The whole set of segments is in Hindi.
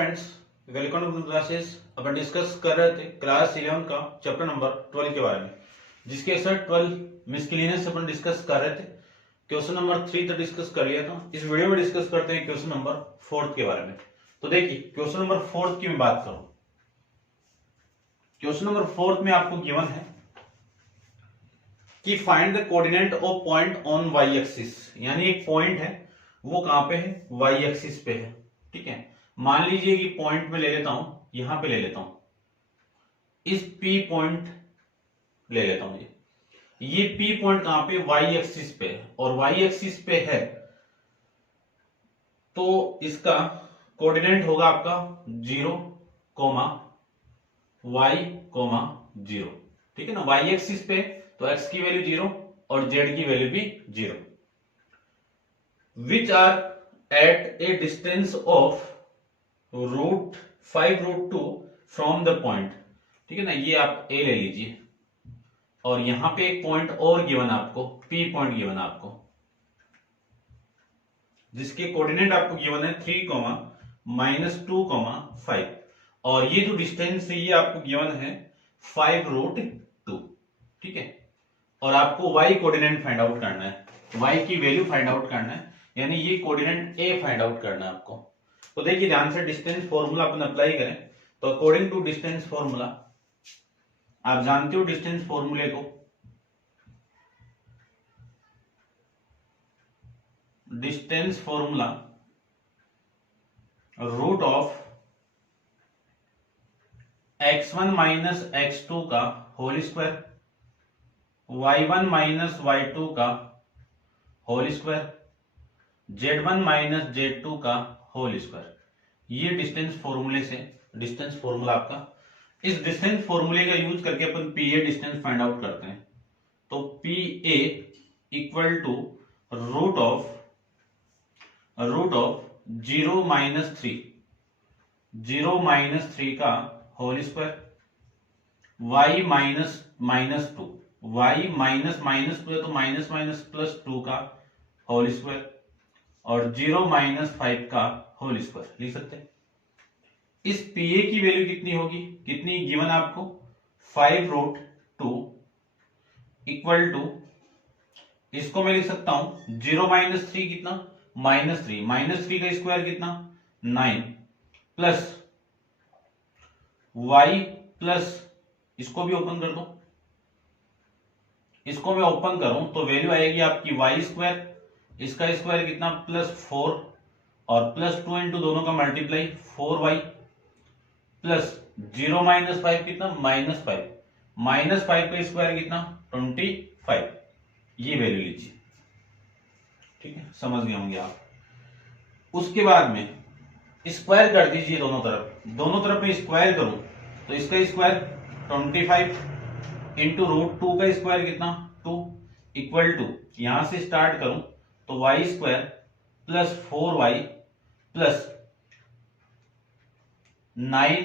Friends, welcome to classes. अपन डिस्कस कर रहे थे क्लास 11 का चैप्टर नंबर 12 के बारे में, जिसके सर 12 मिसकेलेनियस अपन डिस्कस कर रहे थे। क्वेश्चन नंबर 3 तक डिस्कस कर लिया था। इस वीडियो में डिस्कस करते हैं क्वेश्चन नंबर 4 के बारे में। तो देखिए, क्वेश्चन नंबर 4 की मैं बात करूं, क्वेश्चन नंबर 4 में आपको गिवन है कि find the coordinate of point on Y axis. यानी एक पॉइंट है, वो कहां पे है? वाई एक्सिस पे है। ठीक है, मान लीजिए कि पॉइंट में ले लेता हूं, यहां पे ले लेता हूं, इस P पॉइंट ले लेता हूं। ये P पॉइंट कहां पे? वाई एक्सिस पे है, और वाई एक्सिस पे है तो इसका कोऑर्डिनेट होगा आपका 0, y, 0। ठीक है ना, वाई एक्सिस पे तो x की वैल्यू 0 और z की वैल्यू भी 0, which are at a distance of √5√2 from the point. ठीक है ना, ये आप a ले लीजिए, और यहां पे एक पॉइंट और गिवन आपको, P पॉइंट गिवन आपको, जिसके कोऑर्डिनेट आपको गिवन है 3, -2, 5, और ये जो डिस्टेंस है ये आपको गिवन है 5√2। ठीक है, और आपको y कोऑर्डिनेट फाइंड आउट करना है, y की वैल्यू फाइंड आउट करना है, यानी ये कोऑर्डिनेट a फाइंड आउट करना है आपको। तो देखिए ध्यान से, डिस्टेंस फॉर्मूला अपन अप्लाई करें तो अकॉर्डिंग टू डिस्टेंस फॉर्मूला, आप जानते हो डिस्टेंस फॉर्मूले को, distance formula root of x1 minus x2 का whole square, y1 minus y2 का whole square, z1 minus z2 का होल स्क्वायर। ये डिस्टेंस फॉर्मूले से, डिस्टेंस फॉर्मूला आपका, इस डिस्टेंस फॉर्मूले का यूज करके अपन PA डिस्टेंस फाइंड आउट करते हैं। तो PA equal to root of 0 minus 3 का whole square, y minus 2, y minus 2 है तो माइनस माइनस प्लस 2 का होल स्क्वायर, और 0 - 5 का होल स्क्वायर लिख सकते हैं। इस PA की वैल्यू कितनी होगी? कितनी गिवन आपको? 5√2 इक्वल टू, इसको मैं लिख सकता हूं 0 - 3 कितना? -3, -3 का स्क्वायर कितना? 9, प्लस y प्लस, इसको भी ओपन कर दो, इसको मैं ओपन करूं तो वैल्यू आएगी आपकी y स्क्वायर, इसका स्क्वायर कितना? +4, और +2 इंटू दोनों का मल्टीप्लाई 4y, प्लस 0 - 5 कितना? -5, -5 का स्क्वायर कितना? 25। ये वैल्यू लीजिए। ठीक है, समझ गए होंगे आप। उसके बाद में स्क्वायर कर दीजिए दोनों तरफ में स्क्वायर करूं तो इसका स्क्वायर 25 इंटू √2 का स्क्वायर कितना? 2, इक्वल टू, यहां से स्टार्ट करूं तो y square plus 4y plus 9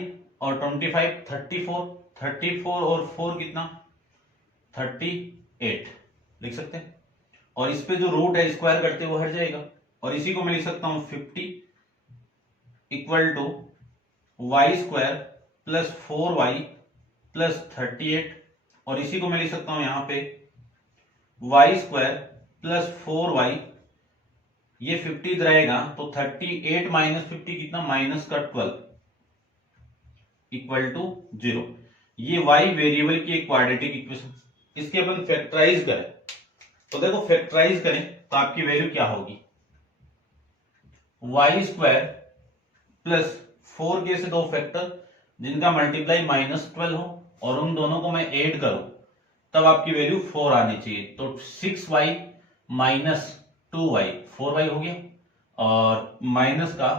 और 25 34 और 4 कितना? 38 लिख सकते हैं, और इस पे जो रूट है स्क्वायर करते वो हट जाएगा, और इसी को मैं लिख सकता हूं 50 equal to y square plus 4y plus 38, और इसी को मैं लिख सकता हूं यहां पे y स्क्वायर प्लस 4y, ये 50 रहेगा तो 38 माइनस 50 कितना? माइनस का 12 इक्वल टू 0। ये y वेरिएबल की एक क्वाड्रेटिक इक्वेशन, इसके अपन फैक्टराइज करें तो देखो, फैक्टराइज करें तो आपकी वैल्यू क्या होगी? y स्क्वायर प्लस 4 के से दो फैक्टर जिनका मल्टीप्लाई -12 हो, और उन दोनों को मैं ऐड करूं तब आपकी वैल्यू 4 आनी चाहिए। तो 6y माइनस 2y, 4y हो गया, और माइनस का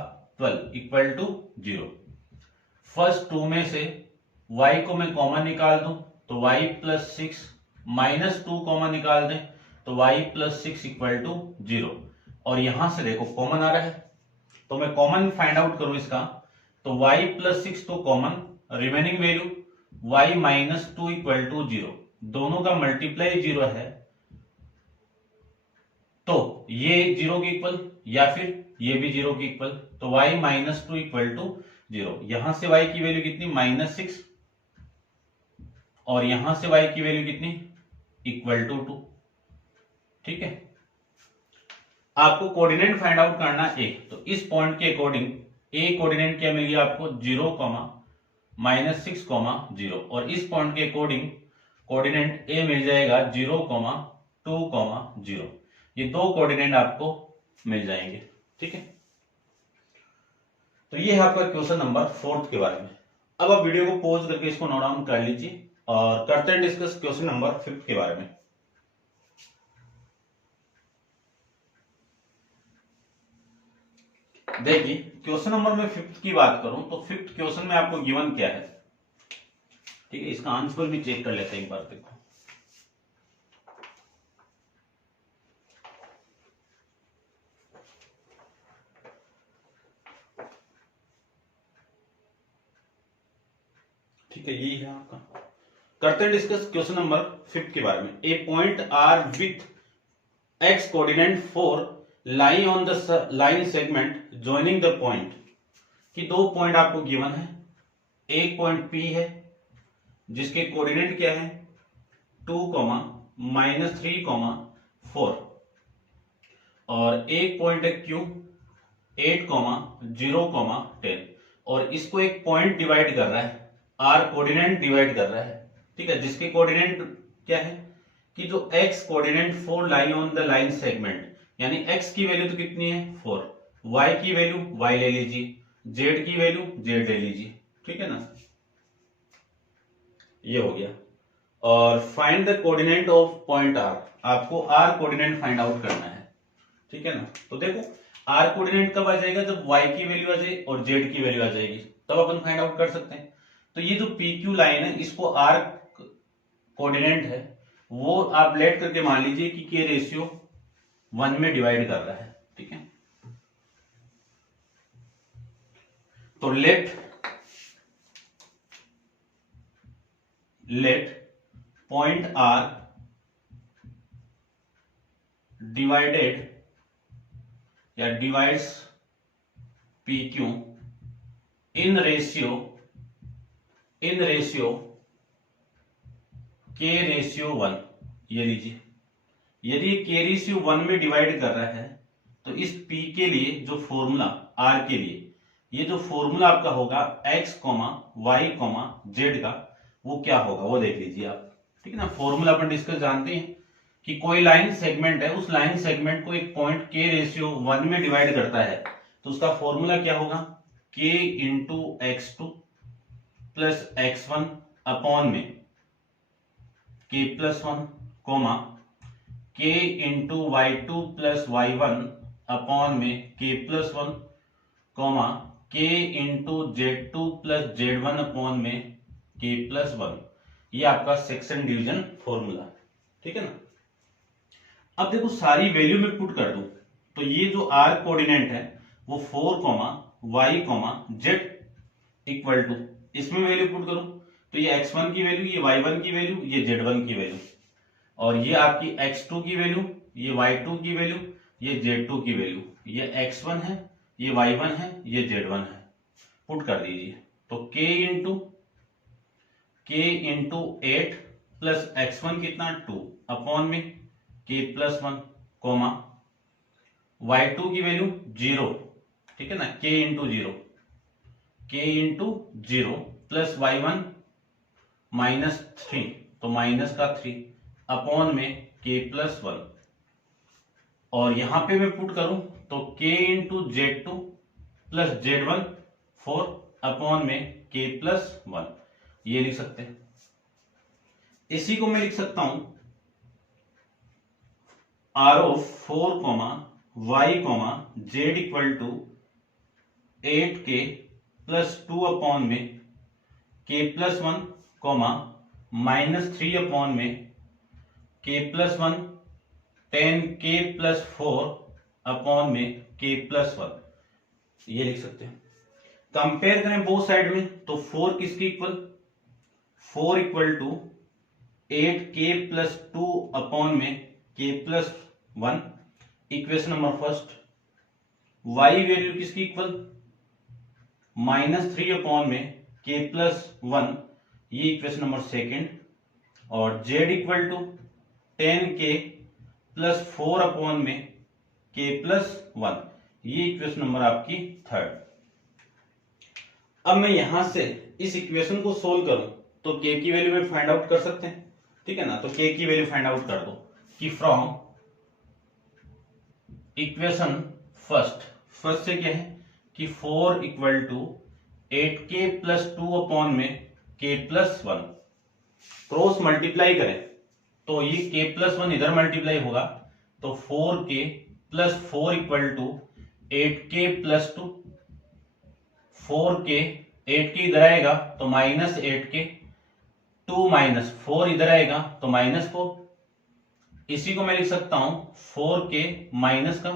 12 इक्वल टू 0। फर्स्ट 2 में से y को मैं कॉमन निकाल दूं तो y प्लस 6, माइनस 2 कॉमन निकाल दें तो y प्लस 6 इक्वल टू 0, और यहां से देखो कॉमन आ रहा है तो मैं कॉमन फाइंड आउट करूं इसका, तो y प्लस 6 तो common, remaining value y minus 2 equal to 0, दोनों का मल्टीप्लाई 0 है तो ये 0 के इक्वल, या फिर ये भी 0 के इक्वल, तो y माइनस 2 इक्वल टू 0। यहां से y की वैल्यू कितनी, -6, और यहां से y की वैल्यू कितनी, =2। ठीक है, आपको कोऑर्डिनेट फाइंड आउट करना है। तो इस पॉइंट के अकॉर्डिंग ए कोऑर्डिनेट क्या मिल गया आपको, 0, -6, 0, और इस पॉइंट के अकॉर्डिंग कोऑर्डिनेट ए मिल जाएगा 0, 2, 0। ये दो कोऑर्डिनेट आपको मिल जाएंगे। ठीक है, तो ये है आपका क्वेश्चन नंबर 4 के बारे में। अब आप वीडियो को पॉज करके इसको नोट डाउन कर लीजिए और करते हैं डिस्कस क्वेश्चन नंबर 5 के बारे में। देखिए, क्वेश्चन नंबर में 5 की बात करूं तो 5th क्वेश्चन में आपको गिवन क्या है। ठीक है, इसका आंसर भी चेक कर लेते हैं एक बार। देखो, ठीक है, यही है आपका। करते हैं डिस्कस क्वेश्चन नंबर 5 के बारे में। A point R with x coordinate 4 lie on the line segment joining the point, कि दो पॉइंट आपको गिवन है। एक पॉइंट पी है जिसके कोऑर्डिनेट क्या है, 2, -3, 4, और एक पॉइंट है क्यू 8, 0, 10, और इसको एक पॉइंट डिवाइड कर रहा है, आर कोऑर्डिनेट डिवाइड कर रहा है। ठीक है, जिसके कोऑर्डिनेट क्या है कि जो x coordinate 4 lie on the line segment, यानी x की वैल्यू तो कितनी है 4, y की वैल्यू y ले लीजिए, z की वैल्यू z ले लीजिए। ठीक है ना, ये हो गया। और find the coordinate of point r, आपको r कोऑर्डिनेट फाइंड आउट करना है। ठीक है ना, तो देखो r कोऑर्डिनेट कब आ जाएगा, जब y की वैल्यू आ जाए और z की वैल्यू आ जाएगी, तब अपन फाइंड आउट कर सकते हैं। तो ये जो PQ लाइन है, इसको r कोऑर्डिनेट है, वो आप लेट करके मान लीजिए कि k रेशियो 1 में डिवाइड कर रहा है। ठीक है, तो लेट पॉइंट r डिवाइडेड या divides PQ in ratio k ratio 1। ये लीजिए, यदि k रेशियो 1 में डिवाइड कर रहा है तो इस p के लिए जो फॉर्मूला, r के लिए ये जो फॉर्मूला आपका होगा x, y, z का, वो क्या होगा वो देख लीजिए आप। ठीक है ना, फॉर्मूला अपन डिस्कस जानते हैं कि कोई लाइन सेगमेंट है, उस लाइन सेगमेंट को एक पॉइंट k रेशियो 1 में डिवाइड करता है, तो उसका फॉर्मूला क्या होगा, k into x2 plus x1 upon में k plus 1, k into y2 plus y1 upon में k plus 1, k into z2 plus z1 upon में k प्लस 1। ये आपका सेक्शन डिवीजन फॉर्मूला। ठीक है ना, अब देखो सारी वैल्यू में पुट कर दूं तो ये जो r कोऑर्डिनेट है वो 4, y, z इक्वल टू, इसमें वैल्यू पुट करूं तो ये x1 की वैल्यू, ये y1 की वैल्यू, ये z1 की वैल्यू, और ये आपकी x2 की वैल्यू, ये y2 की वैल्यू, ये z2 की वैल्यू, ये x1 है, ये y1 है, ये z1 है, पुट कर दीजिए। तो k इंटू 8 प्लस x1 कितना 2 अपॉन में k प्लस 1, y2 की वैल्यू 0। ठीक है ना, k इंटू 0 प्लस y1 -3, तो माइनस का 3 अपॉन में k प्लस 1, और यहां पे मैं पुट करूं तो k into z2 plus z1 4 upon में k प्लस 1, ये लिख सकते हैं। इसी को मैं लिख सकता हूं r of 4, y, z equal to 8k plus 2 upon में k प्लस 1, -3 अपॉन में k plus 1, 10k plus 4 upon में k प्लस 1, ये लिख सकते हैं। कंपेयर करें बोथ साइड में तो 4 किसकी equal, 4 equal to 8k plus 2 upon में k plus 1, equation number first. y value किसकी इक्वल, -3 में k+1, ये इक्वेशन नंबर सेकेंड, और z इक्वल टू 10k + 4 में k+1, ये इक्वेशन नंबर आपकी थर्ड। अब मैं यहां से इस इक्वेशन को सोल्व करूं तो k की वैल्यू में फाइंड आउट कर सकते हैं, ठीक है ना। तो k की वैल्यू फाइंड आउट कर दो कि फ्रॉम इक्वेशन फर्स्ट से क्या है कि 4 इक्वल टू 8k + 2 में k+1, क्रॉस मल्टीप्लाई करें तो ये k+1 इधर मल्टीप्लाई होगा, तो 4k + 4 equal to 8k + 2, 4k, 8k इधर आएगा तो -8k, 2 - 4 इधर आएगा तो -4, इसी को मैं लिख सकता हूं 4k माइनस का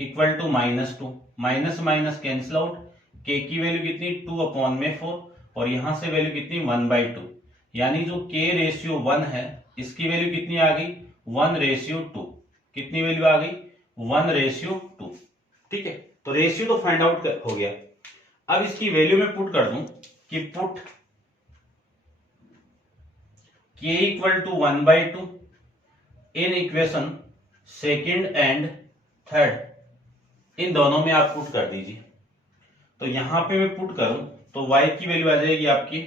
equal to -2, minus minus cancel out, k की वैल्यू कितनी 2/4, और यहां से वैल्यू कितनी 1/2, यानी जो k रेशियो 1 है इसकी वैल्यू कितनी आ गई 1:2, कितनी वैल्यू आ गई 1:2, ठीक है। तो रेशियो तो फाइंड आउट हो गया। अब इसकी वैल्यू में पुट कर दूं कि put k equal to 1/2 in equation second and third, इन दोनों में आप पुट कर दीजिए। तो यहां पे मैं पुट करूं तो y की वैल्यू आ जाएगी आपकी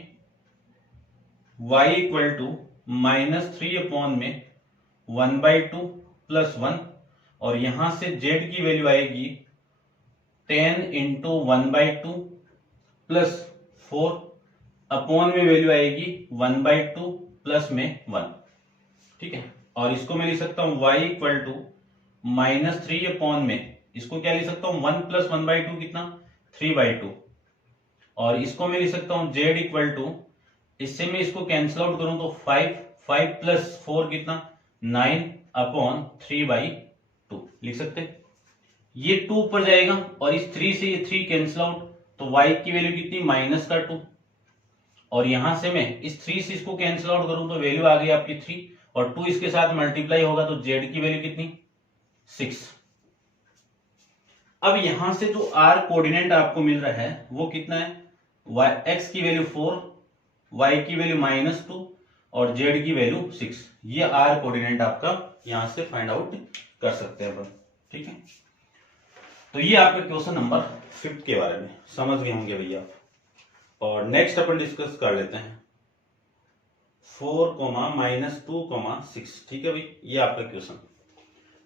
y इक्वल टू -3 में 1/2 + 1, और यहां से z की वैल्यू आएगी 10 × 1/2 + 4 अपॉन में वैल्यू आएगी 1/2 प्लस में 1, ठीक है। और इसको मैं लिख सकता हूं y इक्वल टू -3 में, इसको क्या लिख सकता हूं 1 + 1/2 कितना 3/2, और इसको मैं लिख सकता हूं z इक्वल टू, इससे मैं इसको कैंसिल आउट करूं तो 5 + 4 कितना 9/3/2 लिख सकते हैं। ये 2 ऊपर जाएगा और इस 3 से ये 3 कैंसिल आउट, तो y की वैल्यू कितनी -2, और यहां से मैं इस 3 से इसको कैंसिल आउट करूं तो वैल्यू आ गई आपकी 3, और 2 इसके साथ मल्टीप्लाई होगा तो z की वैल्यू कितनी 6। अब यहां से जो r कोऑर्डिनेट आपको मिल रहा है वो कितना है, x की वैल्यू 4, y की वैल्यू -2 और z की वैल्यू 6, ये r कोऑर्डिनेट आपका यहां से फाइंड आउट कर सकते हैं अपन, ठीक है। तो ये आपका क्वेश्चन नंबर 5 के बारे में समझ गए होंगे भैया आप। और नेक्स्ट अपन डिस्कस कर लेते हैं 4, -2, 6, ठीक है भाई। ये आपका क्वेश्चन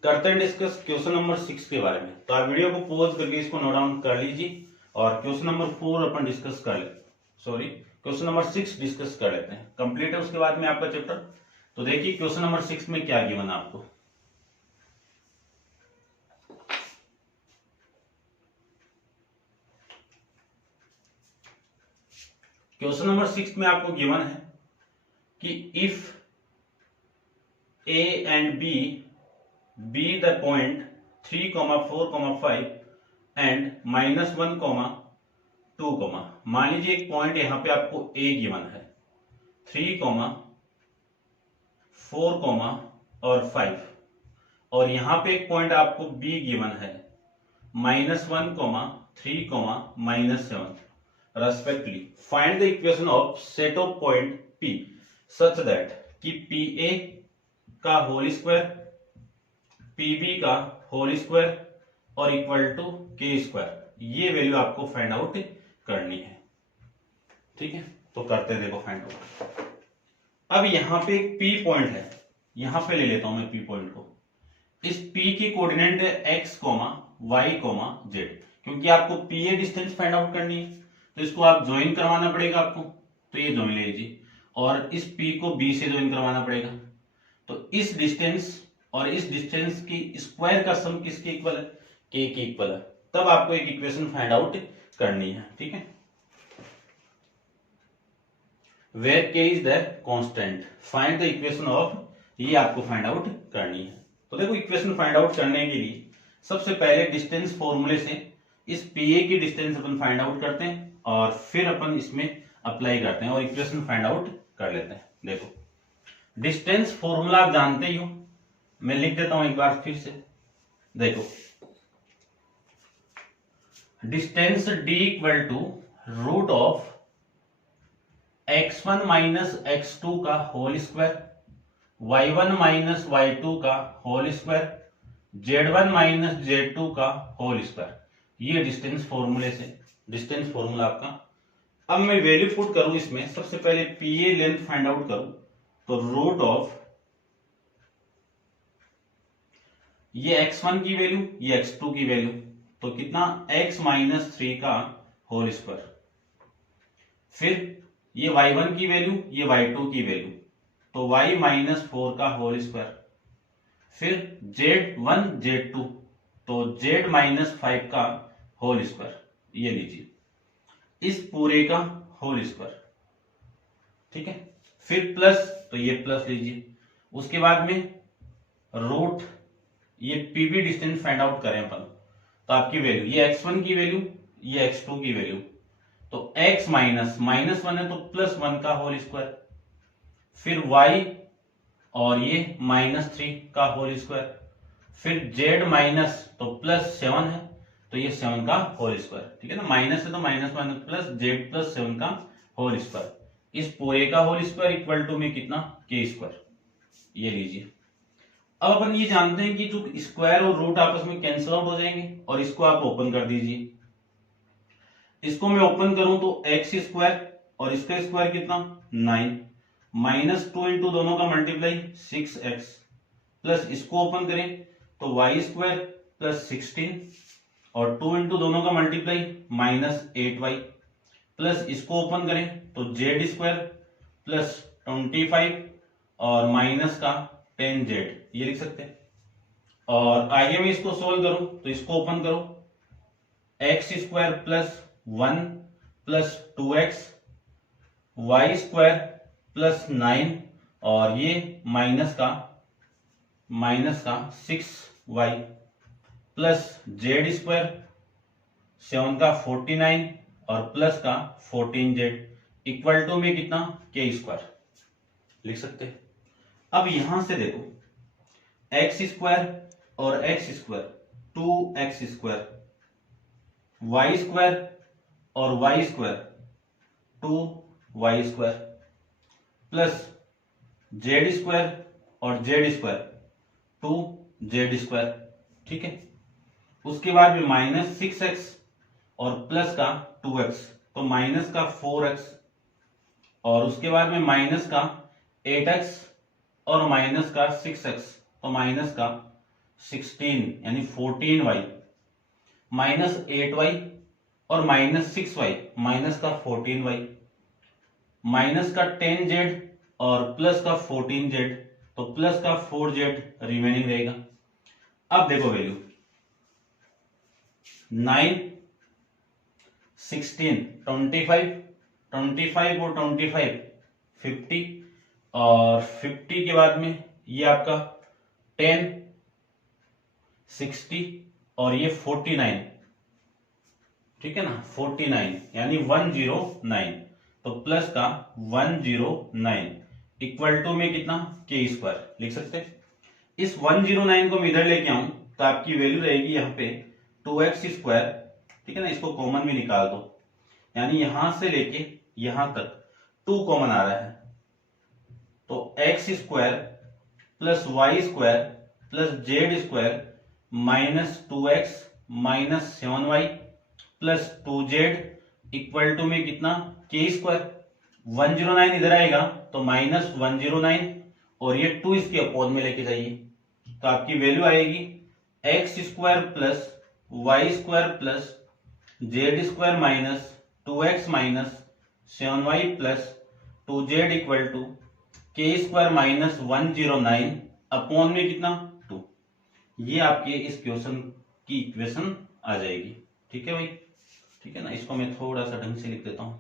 करते हैं डिस्कस क्वेश्चन नंबर 6 के बारे में। तो आप वीडियो को पॉज करके इसको नोट डाउन कर लीजिए और क्वेश्चन नंबर 4 अपन डिस्कस कर लेते, सॉरी क्वेश्चन नंबर 6 डिस्कस कर लेते हैं, कंप्लीट है उसके बाद में आपका चैप्टर। तो देखिए क्वेश्चन नंबर 6 में क्या गिवन है आपको। क्वेश्चन नंबर 6 में आपको गिवन है कि if a and b be the point 3, 4, 5 and -1, 2, मान लीजिए एक पॉइंट यहां पे आपको a गिवन है, 3, 4, और 5, और यहां पे एक पॉइंट आपको b गिवन है -1, 3, -7 respectively. Find the equation of set of point p such that कि pa का होल स्क्वायर, pb का होल स्क्वायर और इक्वल टू k², ये वैल्यू आपको फाइंड आउट करनी है, ठीक है। तो करते हैं, देखो फाइंड आउट। अब यहां पे एक p पॉइंट है, यहां पे ले लेता हूं मैं p पॉइंट को। इस p की कोऑर्डिनेट है x, y, z, क्योंकि आपको pa डिस्टेंस फाइंड आउट करनी है तो इसको आप ज्वाइन करवाना पड़ेगा आपको, तो ये ज्वाइन ले लीजिए, और इस p को b से ज्वाइन करवाना पड़ेगा। तो इस डिस्टेंस और इस डिस्टेंस की स्क्वायर का सम किसके इक्वल है, k के इक्वल है। तब आपको एक इक्वेशन फाइंड आउट करनी है, ठीक है। Where k is the constant, find the equation of, ये आपको फाइंड आउट करनी है। तो देखो इक्वेशन फाइंड आउट करने के लिए सबसे पहले डिस्टेंस फॉर्मूले से इस pa की डिस्टेंस अपन फाइंड आउट करते हैं और फिर अपन इसमें अप्लाई करते हैं और इक्वेशन फाइंड आउट कर लेते हैं। देखो डिस्टेंस फॉर्मूला आप जानते ही हो, मैं लिख देता हूं एक बार फिर से। देखो distance d equal to root of x1 minus x2 का whole square, y1 minus y2 का whole square, z1 minus z2 का होल स्क्वायर। ये डिस्टेंस फॉर्मूले से, डिस्टेंस फॉर्मूला आपका। अब मैं वैल्यू पुट करूं इसमें, सबसे पहले पीए लेंथ फाइंड आउट करूं तो रूट ऑफ ये x1 की वैल्यू, ये x2 की वैल्यू, तो कितना x माइनस 3 का होल स्क्वायर, फिर ये y1 की वैल्यू, ये y2 की वैल्यू, तो y माइनस 4 का होल स्क्वायर, फिर z1 z2, तो z माइनस 5 का होल स्क्वायर, ये लीजिए इस पूरे का होल स्क्वायर, ठीक है। फिर प्लस, तो ये प्लस लीजिए, उसके बाद में रूट, ये पीबी डिस्टेंस फाइंड आउट करें अपन, तो आपकी वैल्यू ये x1 की वैल्यू, ये x2 की वैल्यू, तो x माइनस 1 है तो प्लस 1 का होल स्क्वायर, फिर y और ये -3 का होल स्क्वायर, फिर z माइनस तो प्लस 7 है तो ये 7 का होल स्क्वायर, ठीक है ना। माइनस है तो माइनस प्लस z प्लस 7 का होल स्क्वायर, इस पूरे का होल स्क्वायर इक्वल टू में कितना k स्क्वायर, ये लीजिए। अब अपन ये जानते हैं कि जो स्क्वायर और रूट आपस में कैंसिल आउट हो जाएंगे, और इसको आप ओपन कर दीजिए। इसको मैं ओपन करूं तो एक्स स्क्वायर और इसका स्क्वायर कितना 9, -2 इंटू दोनों का मल्टीप्लाई 6x, प्लस इसको ओपन करें तो वाई स्क्वायर प्लस 16 और 2 इंटू दोनों का मल्टीप्लाई -8y, प्लस इसको ओपन करें तो जेड स्क्वायर प्लस 25 और माइनस का 10z, ये लिख सकते हैं। और आगे मैं इसको सोल्व करूं तो इसको ओपन करो, X square plus 1 plus 2x, Y square plus 9 और ये माइनस का 6y, प्लस जेड स्क्वायर 7 का 49 और प्लस का 14z इक्वल टू में कितना k स्क्वायर, लिख सकते हैं। अब यहां से देखो एक्स स्क्वायर और x square 2x square, y square और y square 2y square, plus Z square और जेड स्क्वायर 2z स्क्वायर, ठीक है। उसके बाद में -6x और प्लस का 2x, तो माइनस का 4x, और उसके बाद में माइनस का 8x और माइनस का 6x, तो माइनस का 16 यानी 14y, -8y और -6y, माइनस का 14y, माइनस का 10z और प्लस का 14z, तो प्लस का 4z रिमेनिंग रहेगा। अब देखो वैल्यू 9, 16, 25 और 25 50, और 50 के बाद में ये आपका 10, 60 और ये 49, ठीक है ना, 49 यानी 109, तो प्लस का 109 इक्वल टू में कितना k स्क्वायर, लिख सकते हैं। इस 109 को मैं इधर लेके आऊं तो आपकी वैल्यू रहेगी यहाँ पे 2x स्क्वायर, ठीक है ना, इसको कॉमन में निकाल दो, यानी यहां से लेके यहां तक 2 कॉमन आ रहा है, तो x square plus Y square plus Z square -2x -7y plus 2z equal to में कितना k स्क्वायर। 109 इधर आएगा तो -109 और ये 2 इसके अपोज में लेके जाइए, तो आपकी वैल्यू आएगी x square plus Y square plus Z square -2x -7y plus 2z equal to k square -109 upon में कितना 2। ये आपके इस क्वेश्चन की इक्वेशन आ जाएगी, ठीक है भाई, ठीक है ना। इसको मैं थोड़ा सा ढंग से लिख देता हूं,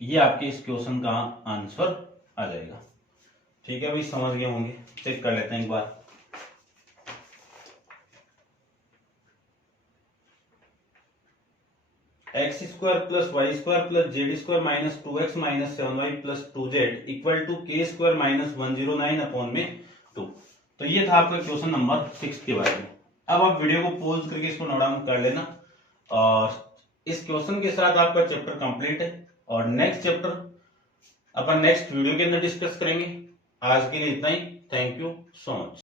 ये आपके इस क्वेश्चन का आंसर आ जाएगा, ठीक है भाई, समझ गए होंगे। चेक कर लेते हैं एक बार। X square plus Y square plus Z square -2x -7y plus 2z equal to k square -109 upon में 2। तो ये था आपका क्वेश्चन नंबर 6 के बारे में। अब आप वीडियो को पॉज करके इसको नोट डाउन कर लेना, और इस क्वेश्चन के साथ आपका चैप्टर कंप्लीट है, और नेक्स्ट चैप्टर अपन नेक्स्ट वीडियो के अंदर डिस्कस करेंगे। आज के लिए इतना ही। Thank you so much.